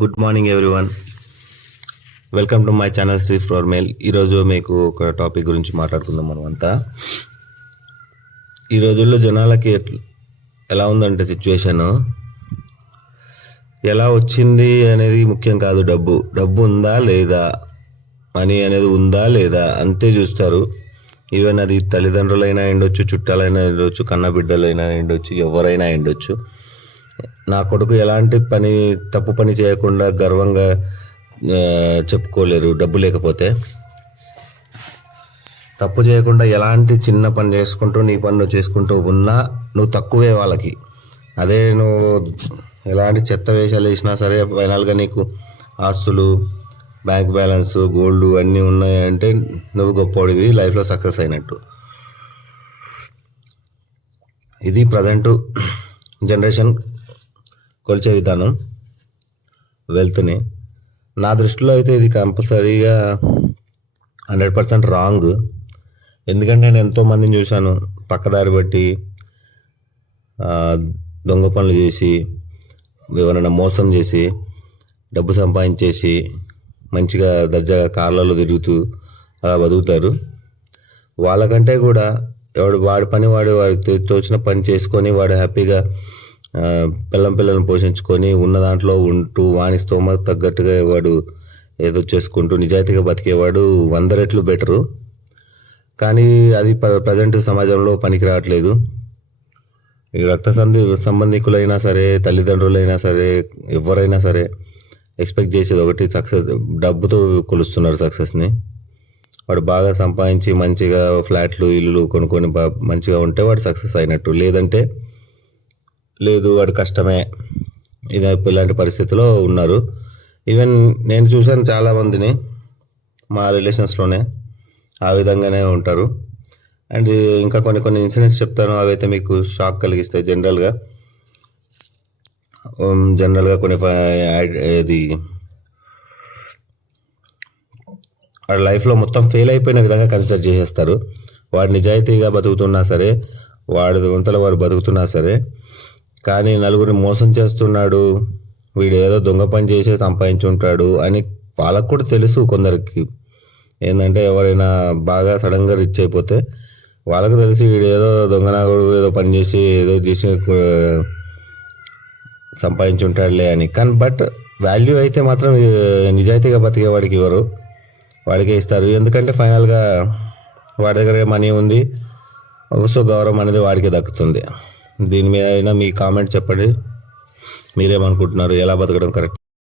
Good morning everyone. Welcome to my channel Sri floor mail. ఈరోజు మీకు ఒక టాపిక్ గురించి మాట్లాడుకుందాం. మనం అంతా ఈ రోజుల్లో జనాలకి ఎలా ఉందంటే సిచ్యువేషన్ ఎలా వచ్చింది అనేది ముఖ్యం కాదు. డబ్బు ఉందా లేదా, మనీ అనేది ఉందా లేదా అంతే చూస్తారు. ఈవెన్ అది తల్లిదండ్రులైనా ఉండొచ్చు, చుట్టాలైనా ఉండొచ్చు, కన్న బిడ్డలైనా ఉండొచ్చు, ఎవరైనా ఉండొచ్చు. నా కొడుకు ఎలాంటి తప్పు పని చేయకుండా గర్వంగా చెప్పుకోలేరు. డబ్బు లేకపోతే తప్పు చేయకుండా ఎలాంటి చిన్న పని చేసుకుంటూ నీ పనులు చేసుకుంటూ ఉన్నా నువ్వు తక్కువే వాళ్ళకి. అదే నువ్వు ఎలాంటి చెత్త వేషాలు వేసినా సరే ఫైనల్గా నీకు ఆస్తులు, బ్యాంక్ బ్యాలెన్స్, గోల్డ్ అన్నీ ఉన్నాయంటే నువ్వు గొప్పవాడివి, లైఫ్లో సక్సెస్ అయినట్టు. ఇది ప్రజెంట్ జనరేషన్ కొలిచే విధానం వెల్త్ని. నా దృష్టిలో అయితే ఇది కంపల్సరీగా 100% రాంగ్. ఎందుకంటే నేను ఎంతోమందిని చూశాను పక్కదారి బట్టి దొంగ పనులు చేసి, ఎవరైనా మోసం చేసి, డబ్బు సంపాదించేసి మంచిగా దర్జాగా కార్లలో తిరుగుతూ అలా బతుకుతారు. వాళ్ళకంటే కూడా వాడి పని వాడికి తోచిన పని చేసుకొని వాడు హ్యాపీగా పిల్లలను పోషించుకొని ఉన్న దాంట్లో ఉంటూ వాని స్తోమత తగ్గట్టుగా వాడు ఏదో చేసుకుంటూ నిజాయితీగా బతికేవాడు 100 రెట్లు బెటరు. కానీ అది ప్రజెంట్ సమాజంలో పనికి రావట్లేదు. ఈ రక్త సంబంధికులైనా సరే, తల్లిదండ్రులైనా సరే, ఎవరైనా సరే ఎక్స్పెక్ట్ చేసేది ఒకటి, సక్సెస్. డబ్బుతో కొలుస్తున్నారు సక్సెస్ని. వాడు బాగా సంపాదించి మంచిగా ఫ్లాట్లు, ఇల్లులు కొనుక్కొని మంచిగా ఉంటే వాడు సక్సెస్ అయినట్టు. లేదంటే లేదు, వాడు కష్టమే. ఇలాంటి పరిస్థితిలో ఉన్నారు. ఈవెన్ నేను చూశాను చాలామందిని మా రిలేషన్స్లోనే ఆ విధంగానే ఉంటారు. అండ్ ఇంకా కొన్ని ఇన్సిడెంట్స్ చెప్తాను, అవైతే మీకు షాక్ కలిగిస్తాయి. జనరల్గా కొన్ని ఇది వాడి లైఫ్లో మొత్తం ఫెయిల్ అయిపోయిన విధంగా కన్సిడర్ చేసేస్తారు. వాడు నిజాయితీగా బతుకుతున్నా సరే, వాడి వంతలో వాడు బతుకుతున్నా సరే, కానీ నలుగురిని మోసం చేస్తున్నాడు, వీడు ఏదో దొంగ పని చేసి సంపాదించుంటాడు అని వాళ్ళకు కూడా తెలుసు. కొందరికి ఏంటంటే ఎవరైనా బాగా సడన్గా రిచ్ అయిపోతే వాళ్ళకు తెలిసి వీడు ఏదో దొంగనాగుడు ఏదో పని చేసి ఏదో చేసి సంపాదించుంటాడులే అని. కానీ బట్ వాల్యూ అయితే మాత్రం నిజాయితీగా బతికే వాడికి ఇవ్వరు, వాడికే ఇస్తారు. ఎందుకంటే ఫైనల్గా వాడి దగ్గర మనీ ఉంది, సో గౌరవం అనేది వాడికే దక్కుతుంది. దీని మీద అయినా మీ కామెంట్ చెప్పండి, మీరేమనుకుంటున్నారు, ఎలా బతకడం కరెక్ట్.